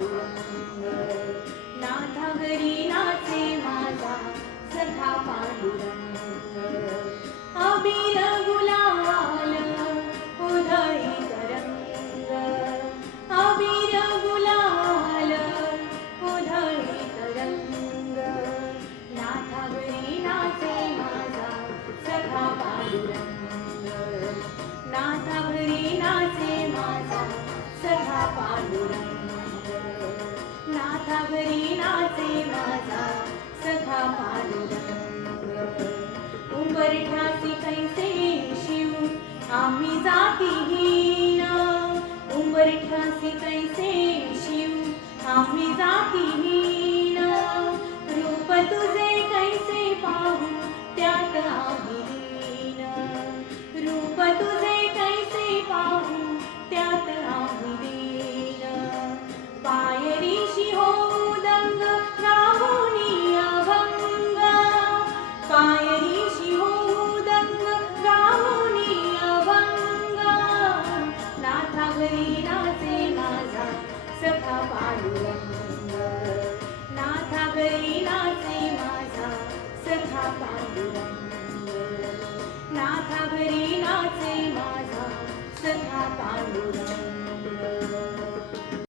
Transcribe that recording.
पांडुरंग, नाथा घरी नाचे माझा सखा पांडुरंग. अबीर गुलाल उधळीत रंग, अबीर गुलाल उधळीत रंग, नाथा घरी नाचे माझा सखा पांडुरंग, नाथा घरी नाचे माझा सखा पांडुरंग, नाथा घरी नाचे माझा सखा पांडुरंग. उंबरठ्यासी कैसे शिव आम्ही जातीहीन, उंबरठ्यासी कैसे शिव आम्ही जातीहीन, रूप तुझे कैसे पाहू त्यात आम्ही लीन, रूप तुझे कैसे पाहू त्यात आम्ही लीन. पायरीशी होऊ दंग गाऊनी अभंग, पायरीशी होऊ दंग गाऊनी अभंग, नाथा घरी नाचे माझा सखा पांडुरंग, नाथा घरी नाचे माझा सखा पांडुरंग, नाथा घरी नाचे माझा सखा पांडुरंग.